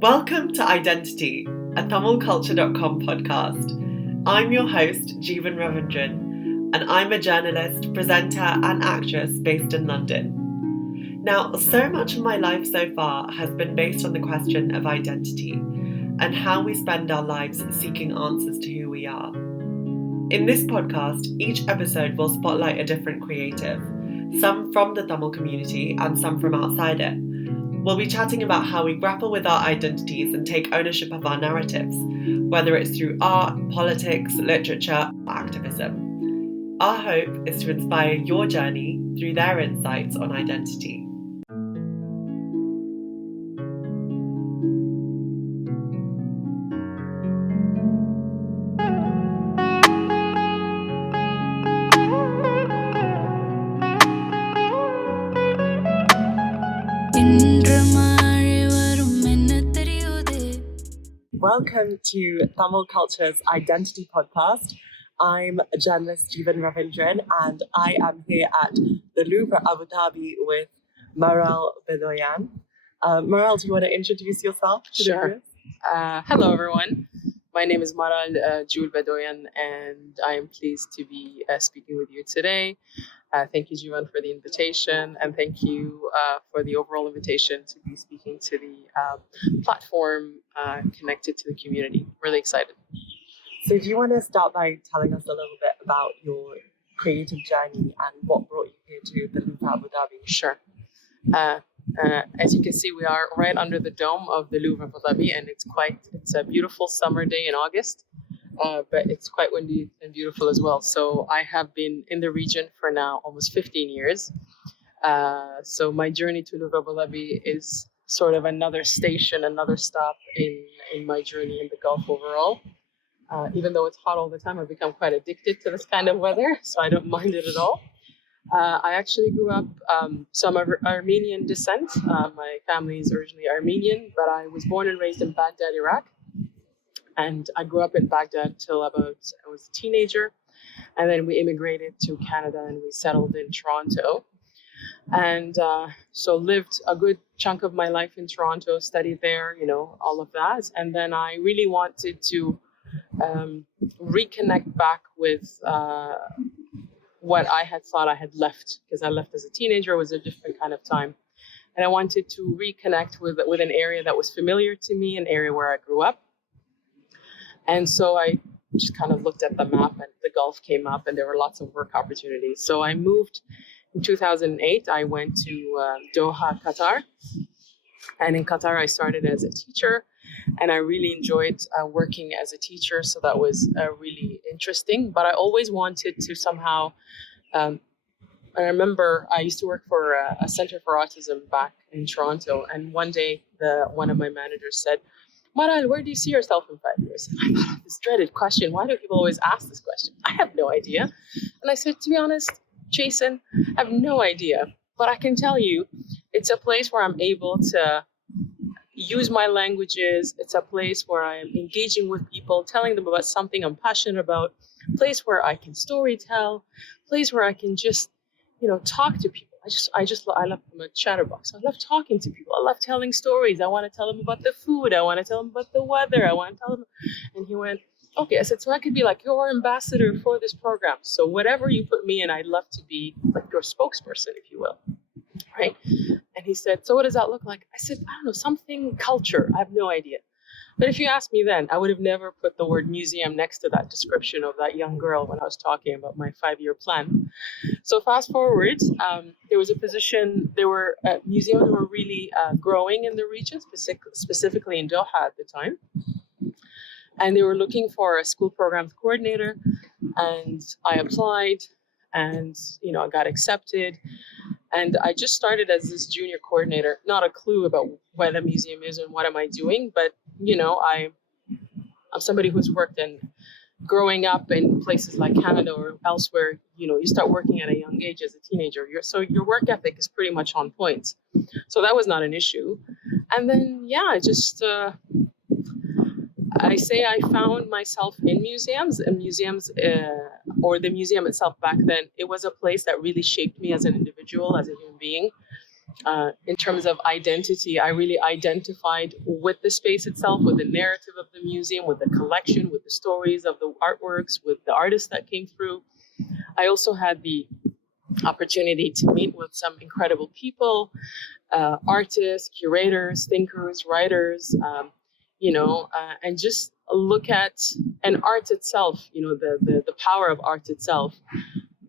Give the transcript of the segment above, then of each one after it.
Welcome to Identity, a TamilCulture.com podcast. I'm your host, Jeevan Ravindran, and I'm a journalist, presenter, and actress based in London. Now, so much of my life so far has been based on the question of identity and how we spend our lives seeking answers to who we are. In this podcast, each episode will spotlight a different creative, some from the Tamil community and some from outside it. We'll be chatting about how we grapple with our identities and take ownership of our narratives, whether it's through art, politics, literature, or activism. Our hope is to inspire your journey through their insights on identity. Welcome to Tamil Culture's Identity Podcast. I'm journalist Jeevan Ravindran and I am here at the Louvre Abu Dhabi with Maral Bedoyan. Maral, do you want to introduce yourself? Sure. Hello, everyone. My name is Maral Jule Bedoyan and I am pleased to be speaking with you today. Thank you, Jeevan, for the invitation, and thank you for the overall invitation to be speaking to the platform connected to the community. Really excited. So do you want to start by telling us a little bit about your creative journey and what brought you here to the Louvre Abu Dhabi? Sure. As you can see, we are right under the dome of the Louvre Abu Dhabi, and it's a beautiful summer day in August. But it's quite windy and beautiful as well. So I have been in the region for now almost 15 years. So my journey to Louvre Abu Dhabi is sort of another station, another stop in my journey in the Gulf overall. Even though it's hot all the time, I've become quite addicted to this kind of weather, so I don't mind it at all. I actually grew up, so I'm of Armenian descent. My family is originally Armenian, but I was born and raised in Baghdad, Iraq. And I grew up in Baghdad till about I was a teenager. And then we immigrated to Canada and we settled in Toronto. And so lived a good chunk of my life in Toronto, studied there, all of that. And then I really wanted to reconnect back with what I had thought I had left, because I left as a teenager. It was a different kind of time. And I wanted to reconnect with an area that was familiar to me, an area where I grew up. And so I just kind of looked at the map and the Gulf came up and there were lots of work opportunities. So I moved in 2008. I went to Doha, Qatar. And in Qatar, I started as a teacher and I really enjoyed working as a teacher. So that was really interesting. But I always wanted to somehow, I remember I used to work for a Center for Autism back in Toronto. And one day, one of my managers said, Maral, where do you see yourself in 5 years? And I thought of this dreaded question. Why do people always ask this question? I have no idea. And I said, to be honest, Jason, I have no idea. But I can tell you, it's a place where I'm able to use my languages. It's a place where I am engaging with people, telling them about something I'm passionate about, a place where I can story tell, a place where I can just, talk to people. I love I'm a chatterbox. I love talking to people. I love telling stories. I want to tell them about the food. I want to tell them about the weather. I want to tell them. And he went, okay. I said, so I could be like your ambassador for this program. So whatever you put me in, I'd love to be like your spokesperson, if you will. Right. And he said, so what does that look like? I said, I don't know, something culture. I have no idea. But if you asked me then, I would have never put the word museum next to that description of that young girl when I was talking about my 5-year plan. So fast forward, there was a position, there were museums that were really growing in the region, specifically in Doha at the time. And they were looking for a school programs coordinator. And I applied and, I got accepted. And I just started as this junior coordinator, not a clue about what a museum is and what am I doing. But, I'm somebody who's worked in growing up in places like Canada or elsewhere. You start working at a young age as a teenager. So your work ethic is pretty much on point. So that was not an issue. And then, I say I found myself in museums, or the museum itself back then. It was a place that really shaped me as an individual, as a human being. In terms of identity, I really identified with the space itself, with the narrative of the museum, with the collection, with the stories of the artworks, with the artists that came through. I also had the opportunity to meet with some incredible people, artists, curators, thinkers, writers, and just look at an art itself, the power of art itself,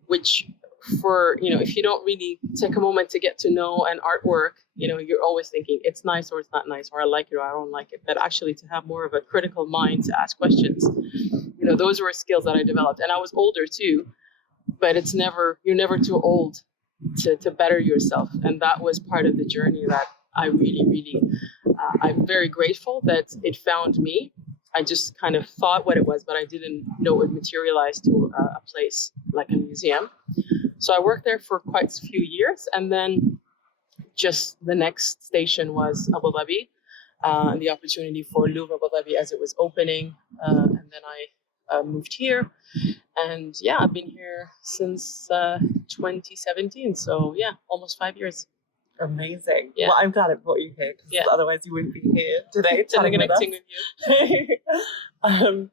which if you don't really take a moment to get to know an artwork, you're always thinking it's nice or it's not nice, or I like it or I don't like it. But actually to have more of a critical mind to ask questions, those were skills that I developed. And I was older too, but you're never too old to better yourself. And that was part of the journey that I really, really, I'm very grateful that it found me. I just kind of thought what it was, but I didn't know it would materialize to a place like a museum. So I worked there for quite a few years, and then just the next station was Abu Dhabi, and the opportunity for Louvre Abu Dhabi as it was opening. And then I moved here, and I've been here since 2017. So almost 5 years. Amazing. Yeah. Well, I'm glad it brought you here, because otherwise you wouldn't be here today connecting with you.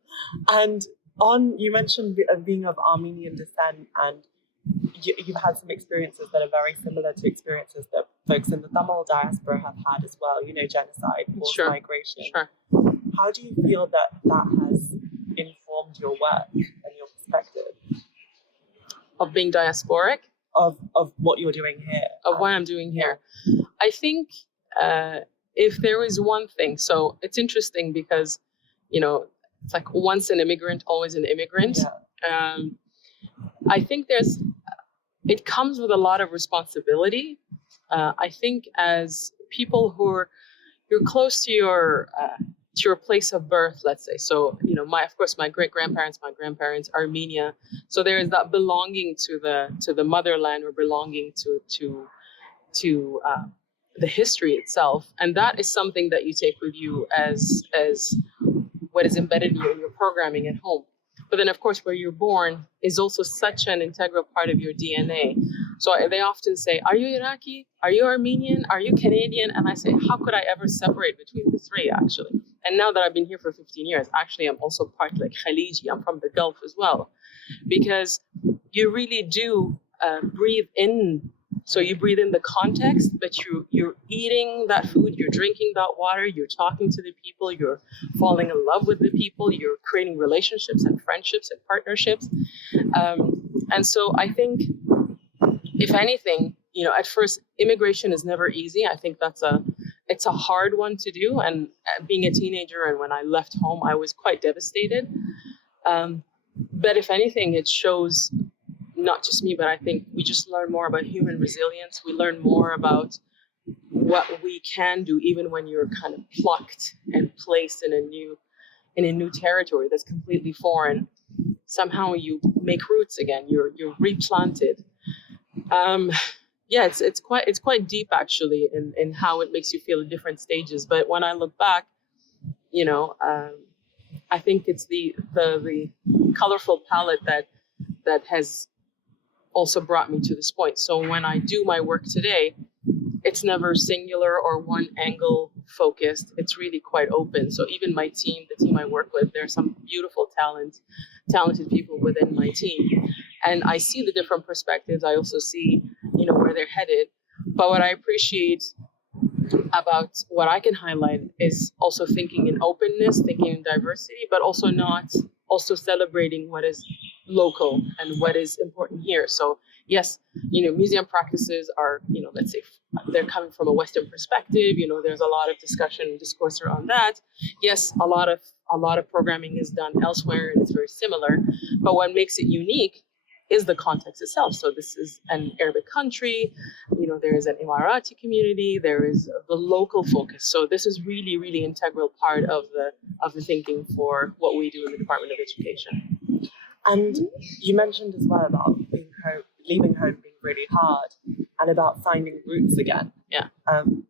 And you mentioned being of Armenian descent, and you've had some experiences that are very similar to experiences that folks in the Tamil diaspora have had as well, genocide, forced migration. Sure. How do you feel that has informed your work and your perspective? Of being diasporic? Of what you're doing here. Of what I'm doing here. I think if there is one thing, so it's interesting because, it's like once an immigrant, always an immigrant. Yeah. I think it comes with a lot of responsibility. I think as people you're close to your place of birth, let's say. So, my great-grandparents, my grandparents, Armenia. So there is that belonging to the motherland, or belonging to the history itself. And that is something that you take with you as what is embedded in your programming at home. But then, of course, where you're born is also such an integral part of your DNA. So they often say, are you Iraqi? Are you Armenian? Are you Canadian? And I say, how could I ever separate between the three, actually? And now that I've been here for 15 years, actually, I'm also part like Khaliji. I'm from the Gulf as well. Because you really do breathe in. So you breathe in the context, but you're eating that food, you're drinking that water, you're talking to the people, you're falling in love with the people, you're creating relationships and friendships and partnerships. And so I think, if anything, at first, immigration is never easy. I think it's a hard one to do. And being a teenager, and when I left home, I was quite devastated. But if anything, it shows, not just me, but I think we just learn more about human resilience. We learn more about what we can do, even when you're kind of plucked and placed in a new territory that's completely foreign. Somehow you make roots again. You're replanted. It's quite deep, actually, in how it makes you feel at different stages. But when I look back, I think it's the colorful palette that has also brought me to this point. So when I do my work today, it's never singular or one angle focused. It's really quite open. So even my team, the team I work with, there's some beautiful talented people within my team. And I see the different perspectives. I also see, where they're headed. But what I appreciate about what I can highlight is also thinking in openness, thinking in diversity, but also celebrating what is local and what is important here. So yes, museum practices are, let's say they're coming from a Western perspective. There's a lot of discussion and discourse around that. Yes, a lot of programming is done elsewhere and it's very similar. But what makes it unique is the context itself. So this is an Arabic country, there is an Emirati community, there is the local focus. So this is really, really integral part of the thinking for what we do in the Department of Education. And you mentioned as well about leaving home being really hard, and about finding roots again. Yeah.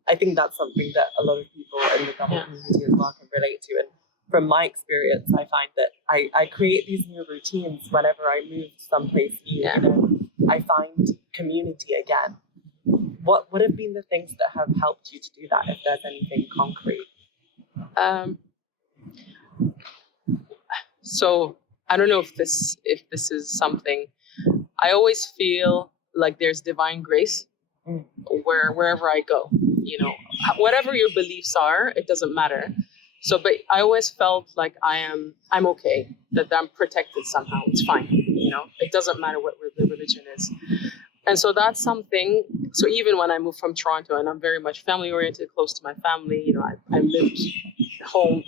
I think that's something that a lot of people in the Tamil community as well can relate to. And from my experience, I find that I create these new routines whenever I move someplace new. I find community again. What have been the things that have helped you to do that, if there's anything concrete? So I don't know if this is something. I always feel like there's divine grace wherever I go. Whatever your beliefs are, it doesn't matter. So, but I always felt like I'm okay, that I'm protected somehow. It's fine. It doesn't matter what the religion is. And so that's something. So even when I moved from Toronto, and I'm very much family oriented, close to my family, I lived home,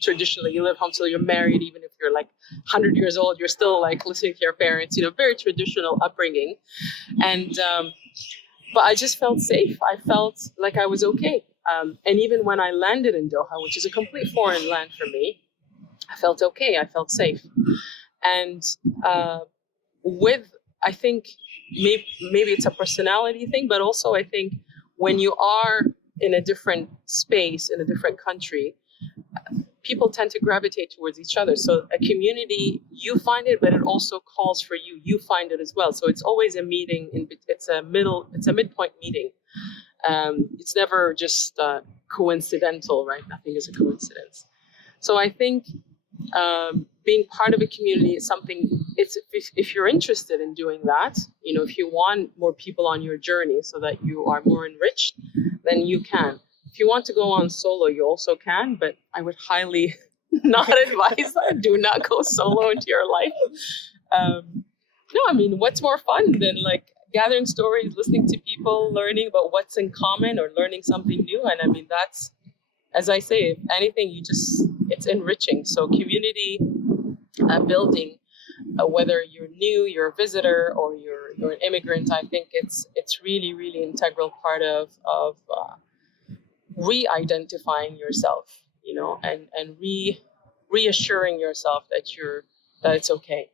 traditionally you live home till you're married, even if you're like 100 years old, you're still like listening to your parents, very traditional upbringing. And, but I just felt safe. I felt like I was okay. And even when I landed in Doha, which is a complete foreign land for me, I felt okay. I felt safe. And I think maybe it's a personality thing, but also I think when you are in a different space, in a different country, people tend to gravitate towards each other. So a community, you find it, but it also calls for you. You find it as well. So it's always a meeting. It's a midpoint meeting. It's never just coincidental, right? Nothing is a coincidence. So I think being part of a community is something. If you're interested in doing that, if you want more people on your journey so that you are more enriched, then you can. If you want to go on solo, you also can, but I would highly not advise that. Do not go solo into your life. No, I mean, what's more fun than like gathering stories, listening to people, learning about what's in common or learning something new? And I mean, that's, as I say, if anything, it's enriching. So community building, whether you're new, you're a visitor, or you're an immigrant, I think it's really, really integral part of re-identifying yourself, and reassuring yourself that it's okay,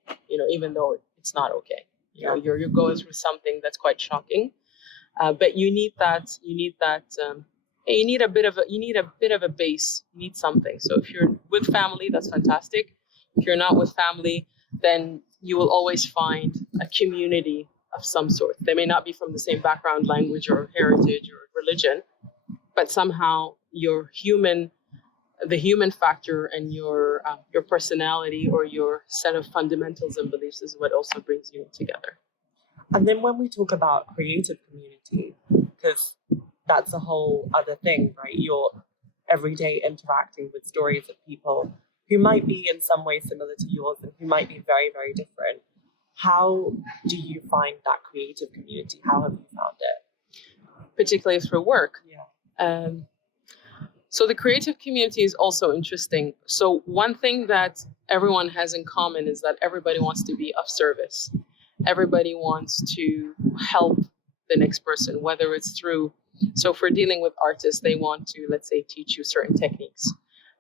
even though it's not okay. You're going through something that's quite shocking, but you need a bit of a base. You need something. So if you're with family, that's fantastic. If you're not with family, then you will always find a community of some sort. They may not be from the same background, language, or heritage, or religion, but somehow the human factor and your personality or your set of fundamentals and beliefs is what also brings you together. And then when we talk about creative community, because that's a whole other thing, right? You're every day interacting with stories of people who might be in some way similar to yours and who might be very, very different. How do you find that creative community? How have you found it? Particularly through work. Yeah. So the creative community is also interesting. So one thing that everyone has in common is that everybody wants to be of service. Everybody wants to help the next person, whether it's through, so if we're dealing with artists, they want to, let's say, teach you certain techniques,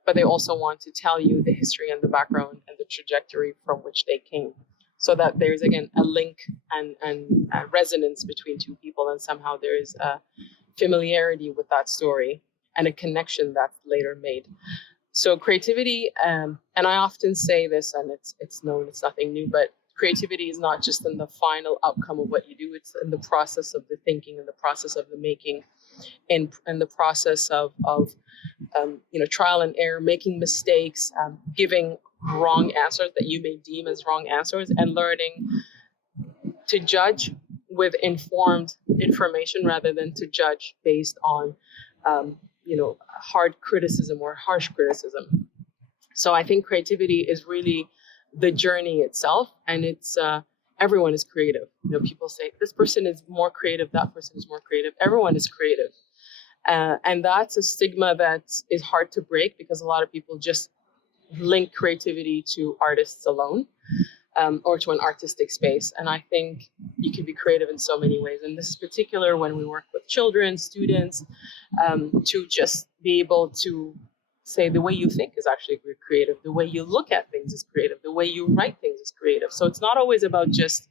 but they also want to tell you the history and the background and the trajectory from which they came, so that there's, again, a link and a resonance between two people, and somehow there is a familiarity with that story and a connection that's later made. So creativity, and I often say this, and it's known, it's nothing new, but creativity is not just in the final outcome of what you do, it's in the process of the thinking, in the process of the making, and the process of trial and error, making mistakes, giving wrong answers that you may deem as wrong answers, and learning to judge with informed information rather than to judge based on hard criticism or harsh criticism. So I think creativity is really the journey itself, and it's everyone is creative. People say this person is more creative, that person is more creative. Everyone is creative, and that's a stigma that is hard to break, because a lot of people just link creativity to artists alone, or to an artistic space. And I think you can be creative in so many ways. And this is particular when we work with children, students, to just be able to say the way you think is actually creative. The way you look at things is creative. The way you write things is creative. So it's not always about just,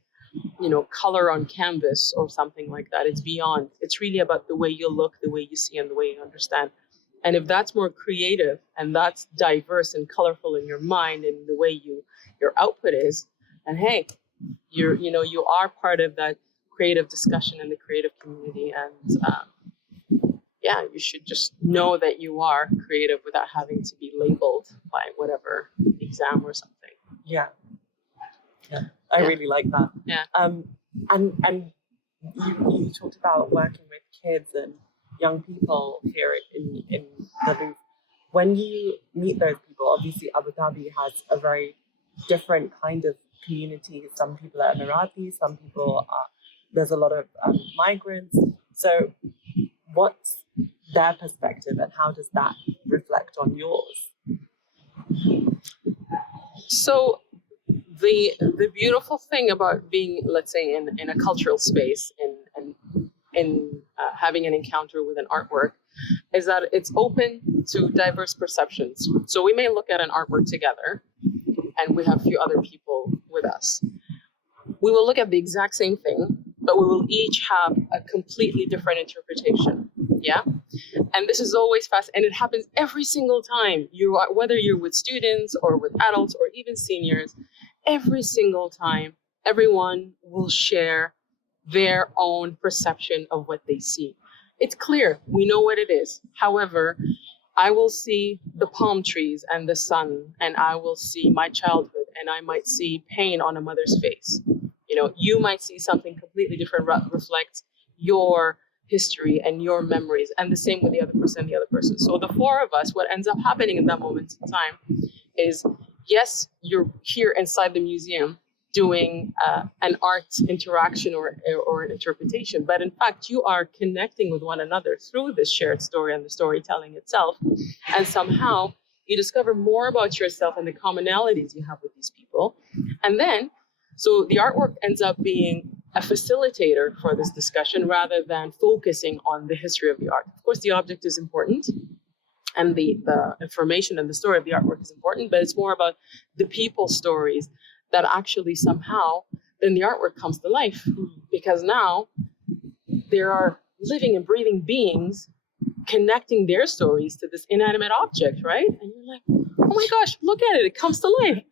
color on canvas or something like that. It's beyond. It's really about the way you look, the way you see, and the way you understand. And if that's more creative and that's diverse and colorful in your mind and the way your output is, and hey, you are part of that creative discussion in the creative community. And you should just know that you are creative without having to be labeled by whatever exam or something. Yeah. I really like that. Yeah. And you talked about working with kids and young people here in the Louvre. When you meet those people, obviously Abu Dhabi has a very different kind of community. Some people are Emirati, some people are, there's a lot of migrants. So what's their perspective and how does that reflect on yours? So the beautiful thing about being, let's say, in a cultural space and having an encounter with an artwork is that it's open to diverse perceptions. So we may look at an artwork together and we have a few other people with us. We will look at the exact same thing, but we will each have a completely different interpretation. Yeah. And this is always fast, and it happens every single time. Whether you're with students or with adults or even seniors, every single time, everyone will share their own perception of what they see. It's clear, we know what it is. However, I will see the palm trees and the sun, and I will see my childhood, and I might see pain on a mother's face. You might see something completely different, reflect your history and your memories, and the same with the other person. So the four of us, what ends up happening in that moment in time is, yes, you're here inside the museum doing an art interaction or an interpretation, but in fact you are connecting with one another through this shared story and the storytelling itself, and somehow you discover more about yourself and the commonalities you have with these people. And then so the artwork ends up being a facilitator for this discussion rather than focusing on the history of the art. Of course, the object is important and the information and the story of the artwork is important, but it's more about the people's stories that actually somehow then the artwork comes to life, because now there are living and breathing beings connecting their stories to this inanimate object, right? And you're like, oh my gosh, look at it, it comes to life.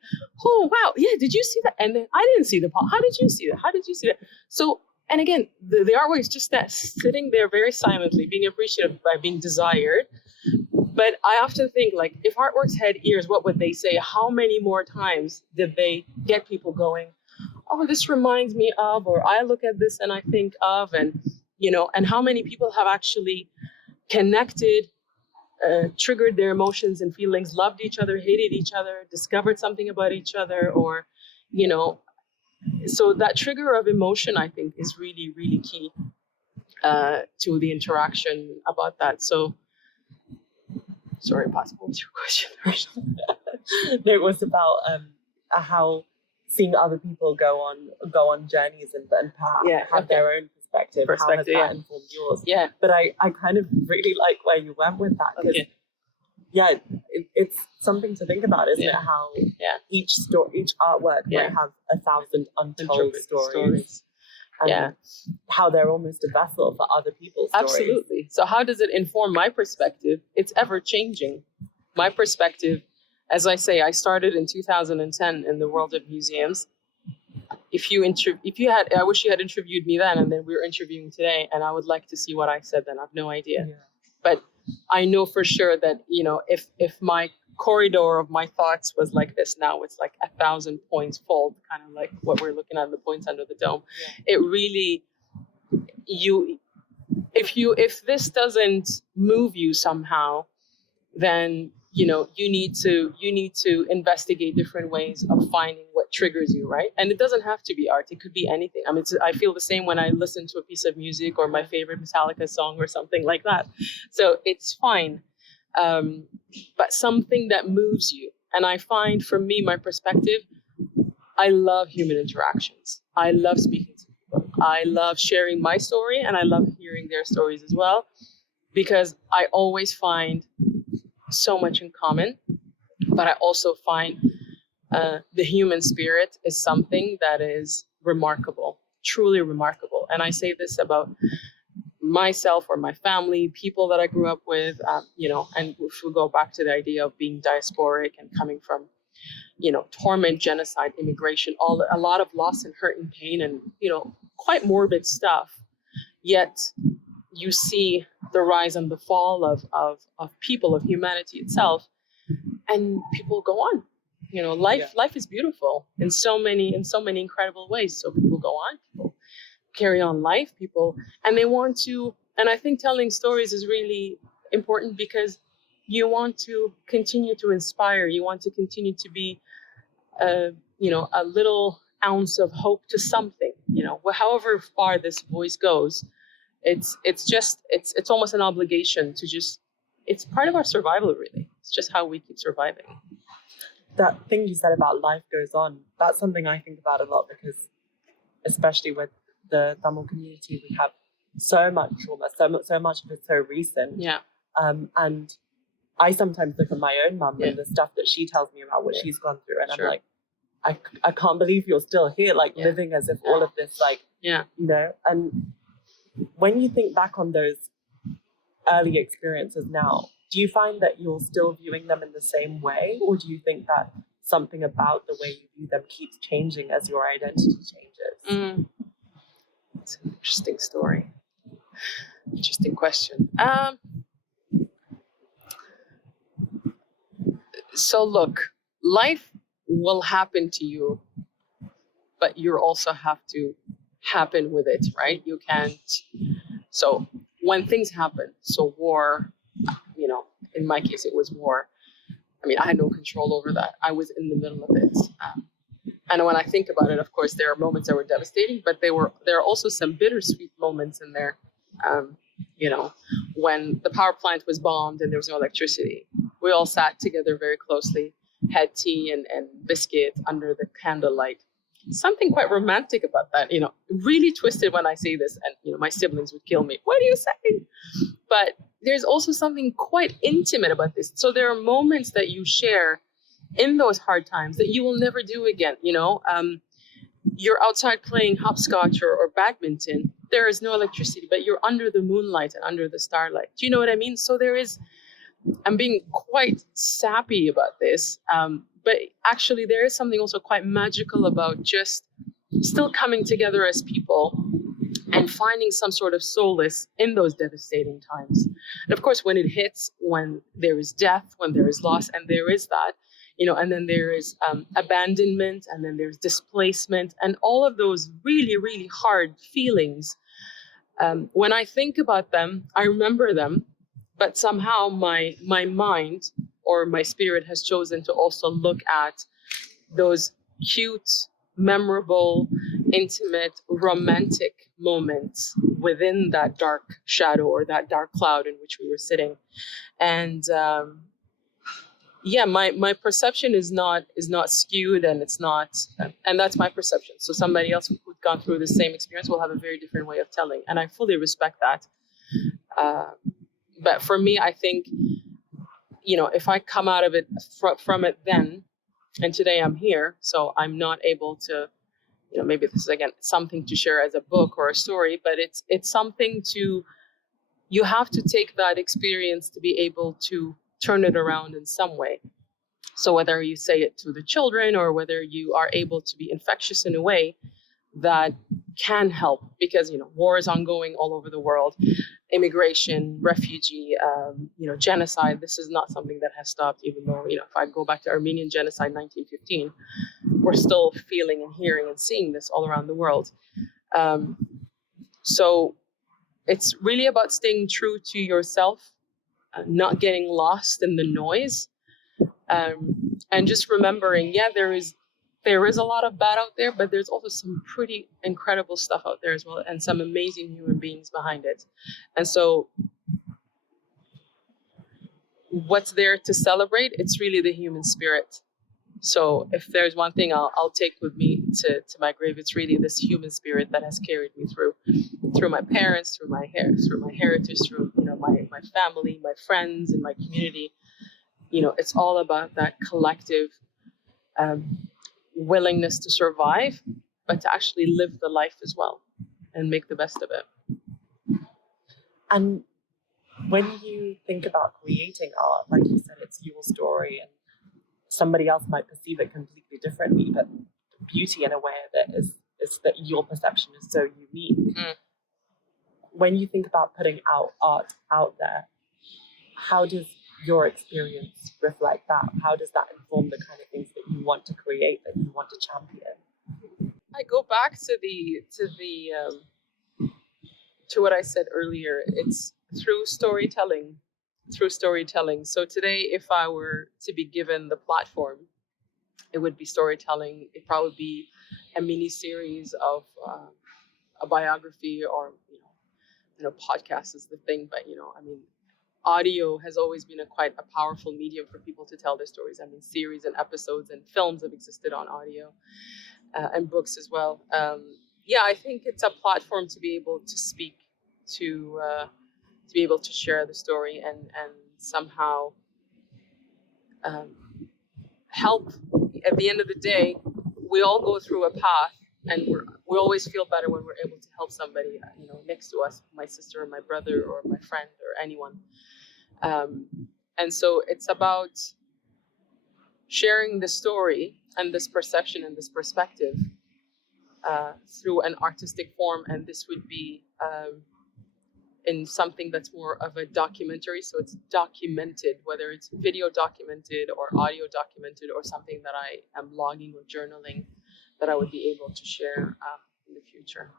Oh, wow, yeah, did you see that? And then I didn't see the palm. How did you see that? How did you see that? So, and again, the artwork is just that, sitting there very silently, being appreciated by being desired. But I often think, like, if artworks had ears, what would they say? How many more times did they get people going, oh, this reminds me of, or I look at this and I think of, and, and how many people have actually connected, triggered their emotions and feelings, loved each other, hated each other, discovered something about each other, or, so that trigger of emotion, I think, is really, really key to the interaction about that. So, sorry, possible was your question? No, it was about how seeing other people go on journeys and have their own perspective. How has that informed yours? Yeah. But I kind of really like where you went with that, because it's something to think about, isn't it? How each artwork might have 1,000 untold stories. And how they're almost a vessel for other people's stories. Absolutely. So how does it inform my perspective? It's ever changing. My perspective, as I say, I started in 2010 in the world of museums. I wish you had interviewed me then, and then we were interviewing today, and I would like to see what I said then. I have no idea. Yeah. But I know for sure that, if my corridor of my thoughts was like this, now it's like 1,000 points fold, kind of like what we're looking at, the points under the dome. Yeah. It really, if this doesn't move you somehow, then you need to investigate different ways of finding what triggers you, right? And it doesn't have to be art. It could be anything. I mean, I feel the same when I listen to a piece of music or my favorite Metallica song or something like that. So it's fine. But something that moves you. And I find, for me, my perspective, I love human interactions. I love speaking to people. I love sharing my story, and I love hearing their stories as well, because I always find so much in common. But I also find the human spirit is something that is remarkable, truly remarkable. And I say this about myself or my family, people that I grew up with, and if we go back to the idea of being diasporic and coming from, torment, genocide, immigration, a lot of loss and hurt and pain, and, quite morbid stuff, yet you see the rise and the fall of people, of humanity itself, and people go on. Life is beautiful in so many incredible ways. So people go on, people carry on life, and they want to. And I think telling stories is really important because you want to continue to inspire. You want to continue to be, a little ounce of hope to something. However far this voice goes, it's almost an obligation to just. It's part of our survival, really. It's just how we keep surviving. That thing you said about life goes on, that's something I think about a lot because, especially with the Tamil community, we have so much trauma, so much of it so recent. Yeah. And I sometimes look at my own mum and the stuff that she tells me about what she's gone through, and I'm like, I can't believe you're still here, living as if all of this, And when you think back on those early experiences now, do you find that you're still viewing them in the same way, or do you think that something about the way you view them keeps changing as your identity changes? It's an interesting story. Interesting question. So look, life will happen to you, but you also have to happen with it, right? You can't. So when things happen, so war, in my case, it was war. I mean, I had no control over that. I was in the middle of it. And when I think about it, of course, there are moments that were devastating, but there are also some bittersweet moments in there. When the power plant was bombed and there was no electricity, we all sat together very closely, had tea and biscuit under the candlelight. Something quite romantic about that, really twisted when I say this, and, my siblings would kill me. What are you saying? But there's also something quite intimate about this. So there are moments that you share in those hard times that you will never do again. You're outside playing hopscotch or badminton. There is no electricity, but you're under the moonlight and under the starlight. Do you know what I mean? So I'm being quite sappy about this, but actually there is something also quite magical about just still coming together as people and finding some sort of solace in those devastating times. And of course, when it hits, when there is death, when there is loss, and there is that, and then there is abandonment, and then there's displacement, and all of those really, really hard feelings. When I think about them, I remember them, but somehow my mind or my spirit has chosen to also look at those cute, memorable, intimate, romantic moments within that dark shadow or that dark cloud in which we were sitting. And my perception is not skewed, and it's not, and that's my perception. So somebody else who's gone through the same experience will have a very different way of telling, and I fully respect that. But for me, I think, if I come out of it from it then, and today I'm here, so I'm not able to, maybe this is, again, something to share as a book or a story, but it's something you have to take that experience to be able to turn it around in some way. So whether you say it to the children or whether you are able to be infectious in a way that can help, because, war is ongoing all over the world. Immigration, refugee, genocide. This is not something that has stopped, even though, if I go back to Armenian genocide 1915, we're still feeling and hearing and seeing this all around the world. So it's really about staying true to yourself, not getting lost in the noise, and just remembering, there is a lot of bad out there, but there's also some pretty incredible stuff out there as well, and some amazing human beings behind it. And so what's there to celebrate? It's really the human spirit. So if there's one thing I'll take with me to my grave, it's really this human spirit that has carried me through my parents, through my heritage, through my family, my friends, and my community. It's all about that collective willingness to survive, but to actually live the life as well and make the best of it. And when you think about creating art, like you said, it's your story, and somebody else might perceive it completely differently, but the beauty and aware of it is is that your perception is so unique. When you think about putting art out there, how does your experience reflect that? How does that inform the kind of things that you want to create, that you want to champion? I go back to what I said earlier. It's through storytelling. So today, if I were to be given the platform, it would be storytelling. It'd probably be a mini series of a biography, or podcast is the thing. But audio has always been quite a powerful medium for people to tell their stories. Series and episodes and films have existed on audio, and books as well. I think it's a platform to be able to speak, to be able to share the story, and somehow help. At the end of the day, we all go through a path, and we always feel better when we're able to help somebody next to us, my sister or my brother or my friend or anyone. And so it's about sharing the story and this perception and this perspective through an artistic form. And this would be in something that's more of a documentary. So it's documented, whether it's video documented or audio documented, or something that I am logging or journaling that I would be able to share in the future.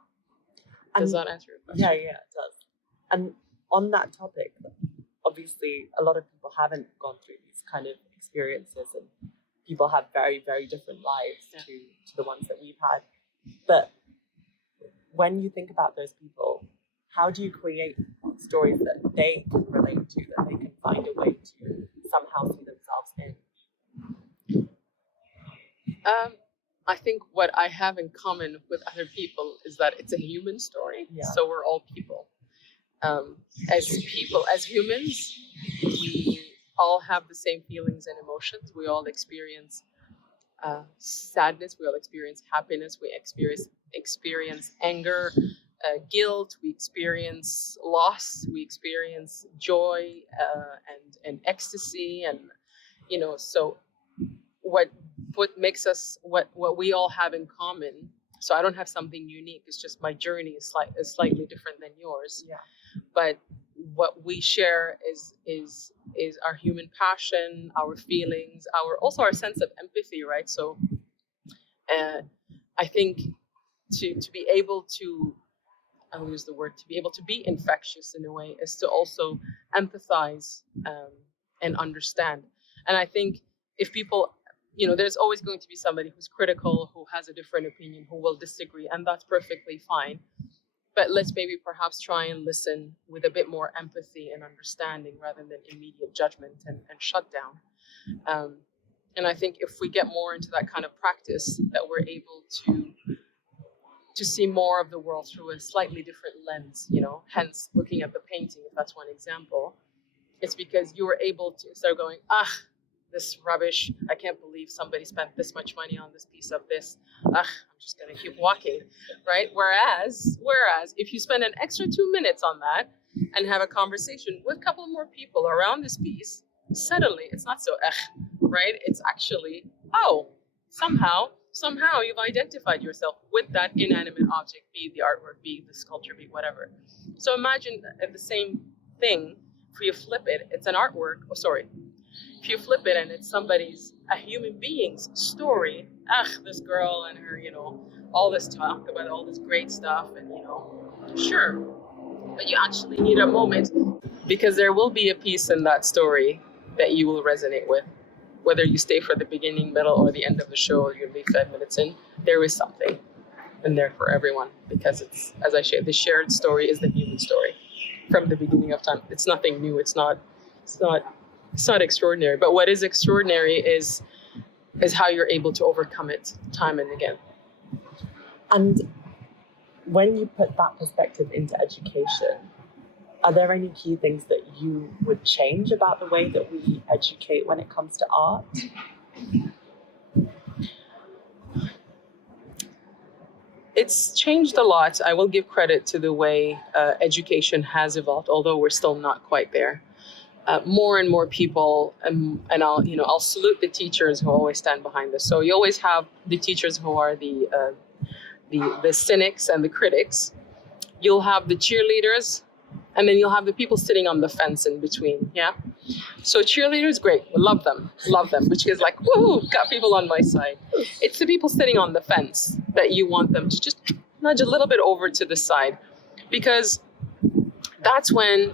Does that answer your question? Yeah, it does. And on that topic, obviously a lot of people haven't gone through these kind of experiences, and people have very, very different lives to the ones that we've had. But when you think about those people, how do you create stories that they can relate to, that they can find a way to somehow see themselves in? I think what I have in common with other people is that it's a human story. Yeah. So we're all people. As humans, we all have the same feelings and emotions. We all experience sadness. We all experience happiness. We experience anger, guilt. We experience loss. We experience joy and ecstasy. And so what makes us what we all have in common. So I don't have something unique. It's just my journey is slightly different than yours. Yeah. But what we share is our human passion, our feelings, our sense of empathy, right? So I think to be able to, I'll use the word, to be able to be infectious in a way, is to also empathize and understand. And I think if people, there's always going to be somebody who's critical, who has a different opinion, who will disagree, and that's perfectly fine. But let's maybe perhaps try and listen with a bit more empathy and understanding rather than immediate judgment and shutdown. And I think if we get more into that kind of practice, that we're able to see more of the world through a slightly different lens, hence looking at the painting, if that's one example. It's because you were able to start going, this rubbish, I can't believe somebody spent this much money on this piece of this. I'm just going to keep walking, right? Whereas if you spend an extra 2 minutes on that and have a conversation with a couple more people around this piece, suddenly it's not so right? It's actually, somehow you've identified yourself with that inanimate object, be the artwork, be the sculpture, be whatever. So imagine the same thing, if you flip it, it's an artwork, if you flip it and it's a human being's story, this girl and her, all this talk about all this great stuff, and sure, but you actually need a moment, because there will be a piece in that story that you will resonate with, whether you stay for the beginning, middle, or the end of the show, or you leave 5 minutes in. There is something in there for everyone, because it's, as I said, the shared story is the human story from the beginning of time. It's nothing new. It's not extraordinary, but what is extraordinary is how you're able to overcome it time and again. And when you put that perspective into education, are there any key things that you would change about the way that we educate when it comes to art? It's changed a lot. I will give credit to the way education has evolved, although we're still not quite there. More and more people, and I'll salute the teachers who always stand behind this. So you always have the teachers who are the the cynics and the critics. You'll have the cheerleaders, and then you'll have the people sitting on the fence in between. Yeah. So cheerleaders, great. We love them, which is like, woohoo, got people on my side. It's the people sitting on the fence that you want them to just nudge a little bit over to the side, because that's when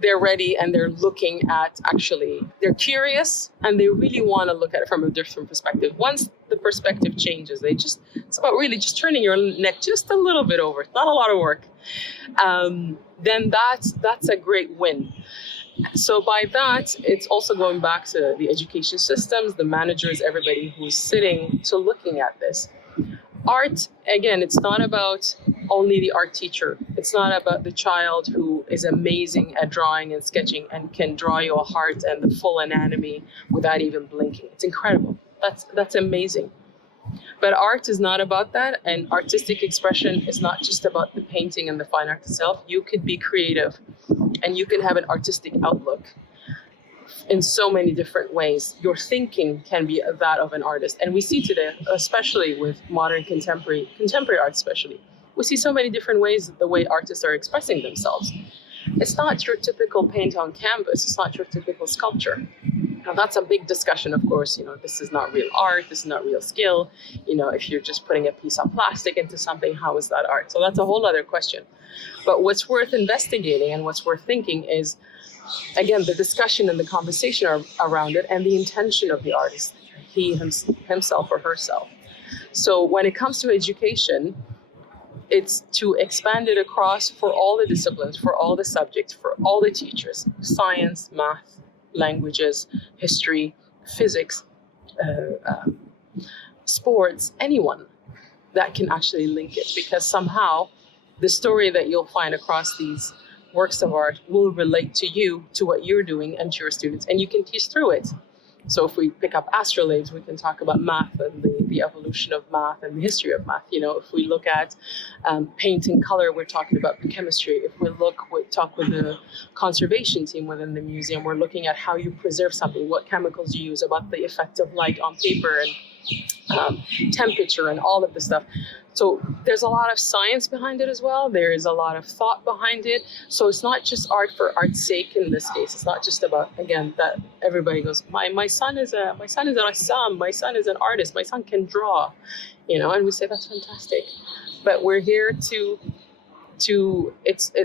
they're ready and they're looking at, actually, they're curious and they really want to look at it from a different perspective. Once the perspective changes, it's about really just turning your neck just a little bit over. Not a lot of work. Then that's a great win. So by that, it's also going back to the education systems, the managers, everybody who's sitting to looking at this. Art, again, it's not about only the art teacher. It's not about the child who is amazing at drawing and sketching and can draw you a heart and the full anatomy without even blinking. It's incredible. That's amazing. But art is not about that, and artistic expression is not just about the painting and the fine art itself. You could be creative and you can have an artistic outlook in so many different ways. Your thinking can be that of an artist. And we see today, especially with modern contemporary art especially, we see so many different ways that the way artists are expressing themselves. It's not your typical paint on canvas. It's not your typical sculpture. Now that's a big discussion, of course. This is not real art. This is not real skill. If you're just putting a piece of plastic into something, how is that art? So that's a whole other question. But what's worth investigating and what's worth thinking is, again, the discussion and the conversation around it and the intention of the artist, he himself or herself. So when it comes to education, it's to expand it across for all the disciplines, for all the subjects, for all the teachers, science, math, languages, history, physics, sports, anyone that can actually link it, because somehow the story that you'll find across these works of art will relate to you, to what you're doing and to your students, and you can tease through it. So if we pick up astrolabes, we can talk about math and the evolution of math and the history of math. If we look at paint and color, we're talking about the chemistry. If we talk with the conservation team within the museum, we're looking at how you preserve something, what chemicals you use, about the effect of light on paper and temperature and all of the stuff. So there's a lot of science behind it as well. There is a lot of thought behind it. So it's not just art for art's sake in this case. It's not just about, again, that everybody goes, my son is an Assam, my son is an artist, my son can draw, and we say that's fantastic. But we're here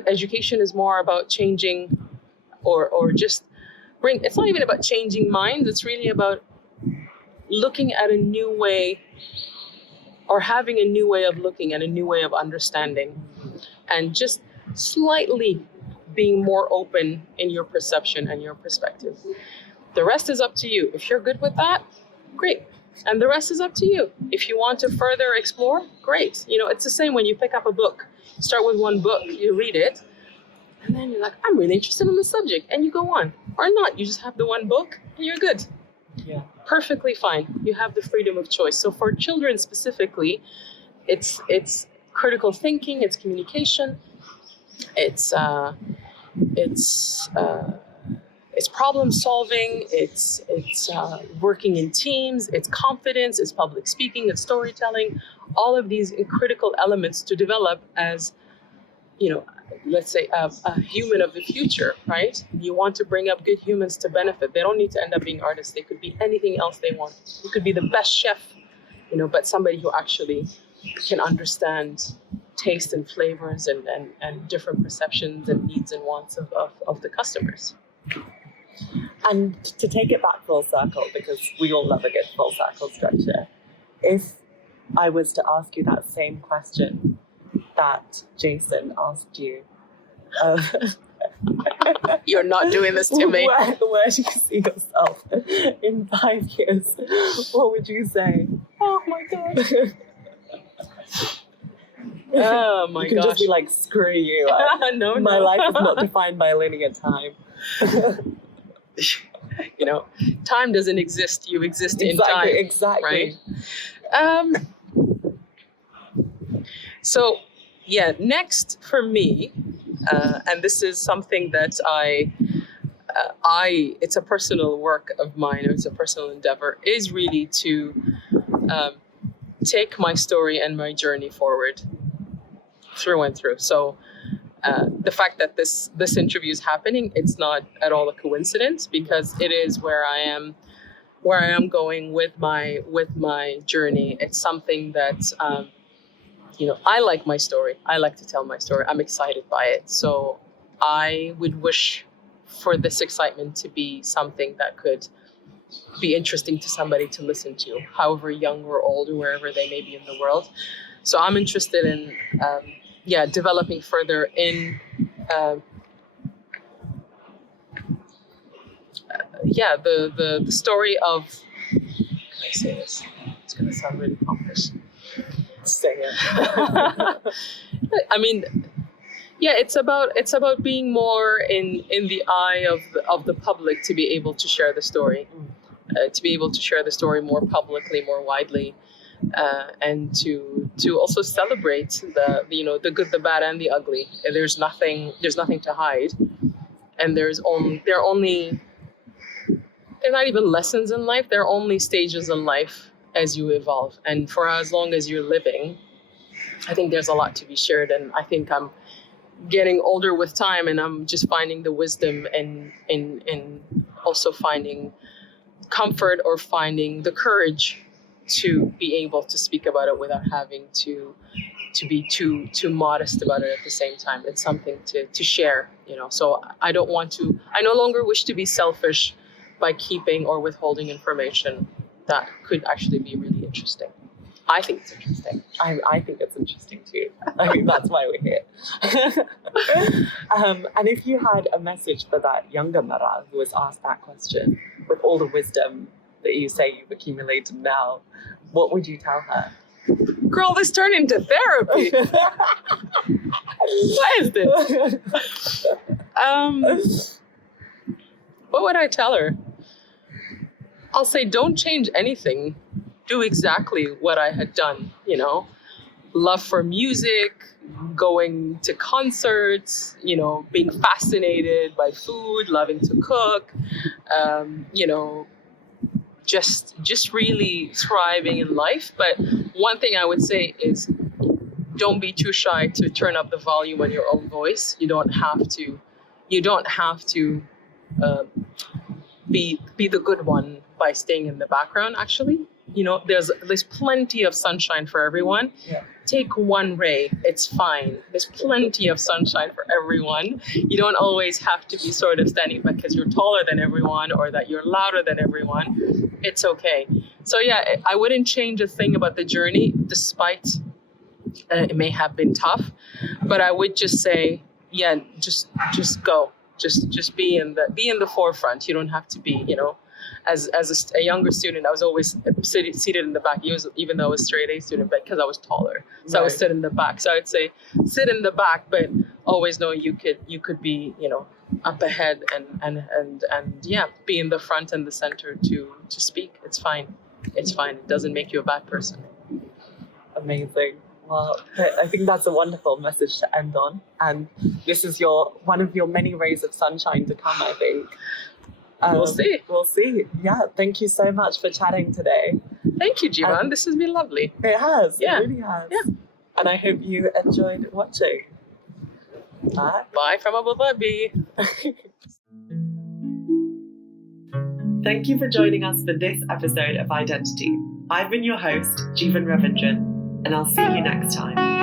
education is more about changing or just it's not even about changing minds. It's really about looking at a new way, or having a new way of looking and a new way of understanding, and just slightly being more open in your perception and your perspective. The rest is up to you. If you're good with that, great. And the rest is up to you. If you want to further explore, great. It's the same when you pick up a book. Start with one book, you read it, and then you're like, I'm really interested in this subject, and you go on. Or not, you just have the one book and you're good. Yeah. Perfectly fine. You have the freedom of choice. So for children specifically, it's critical thinking, it's communication, it's problem solving, it's working in teams, it's confidence, it's public speaking, it's storytelling. All of these critical elements to develop as, let's say a human of the future, right? You want to bring up good humans to benefit. They don't need to end up being artists. They could be anything else they want. You could be the best chef, but somebody who actually can understand taste and flavors and different perceptions and needs and wants of the customers. And to take it back full circle, because we all love a good full circle structure, if I was to ask you that same question that Jason asked you, you're not doing this to me. Where do you see yourself in 5 years? What would you say? Oh my God. Oh my gosh. You can just be like, screw you. My life is not defined by linear time. Time doesn't exist. You exist in time. Exactly. Right? So, yeah, next for me, and this is something that it's a personal work of mine, or it's a personal endeavor, is really to take my story and my journey forward through and through. So the fact that this interview is happening, it's not at all a coincidence, because it is where I am going with my journey. It's something that I like my story. I like to tell my story. I'm excited by it. So I would wish for this excitement to be something that could be interesting to somebody to listen to, however young or old or wherever they may be in the world. So I'm interested in developing further in the story of, how can I say this? It's gonna sound really pompous. Say it. I mean, it's about being more in the eye of the public, to be able to share the story, to be able to share the story more publicly, more widely, and to also celebrate the good, the bad, and the ugly. There's nothing to hide, and they're not even lessons in life. They're only stages in life as you evolve, and for as long as you're living, I think there's a lot to be shared. And I think I'm getting older with time, and I'm just finding the wisdom and also finding comfort, or finding the courage to be able to speak about it without having to be too modest about it at the same time. It's something to share, So I no longer wish to be selfish by keeping or withholding information that could actually be really interesting. I think it's interesting. I think it's interesting too. I think that's why we're here. And if you had a message for that younger Maral who was asked that question, with all the wisdom that you say you've accumulated now, what would you tell her? Girl, this turned into therapy. What is this? What would I tell her? I'll say, don't change anything. Do exactly what I had done, love for music, going to concerts, being fascinated by food, loving to cook, just really thriving in life. But one thing I would say is, don't be too shy to turn up the volume on your own voice. You don't have to be the good one by staying in the background. Actually, there's plenty of sunshine for everyone. Yeah. Take one ray, it's fine. There's plenty of sunshine for everyone. You don't always have to be sort of standing because you're taller than everyone, or that you're louder than everyone. It's okay. So I wouldn't change a thing about the journey, despite it may have been tough. But I would just say, just go. Just be in the forefront. You don't have to be, As a younger student, I was always seated in the back, even though I was a straight A student, but because I was taller. So right. I would sit in the back. So I would say, sit in the back, but always know you could be, up ahead and be in the front and the center to speak. It's fine. It's fine. It doesn't make you a bad person. Amazing. Well, I think that's a wonderful message to end on. And this is one of your many rays of sunshine to come, I think. We'll see. We'll see. Yeah. Thank you so much for chatting today. Thank you, Jeevan. This has been lovely. It has. Yeah. It really has. Yeah. And I hope you enjoyed watching. Bye. Bye from Abu Dhabi. Thank you for joining us for this episode of Identity. I've been your host, Jeevan Ravindran, and I'll see you next time.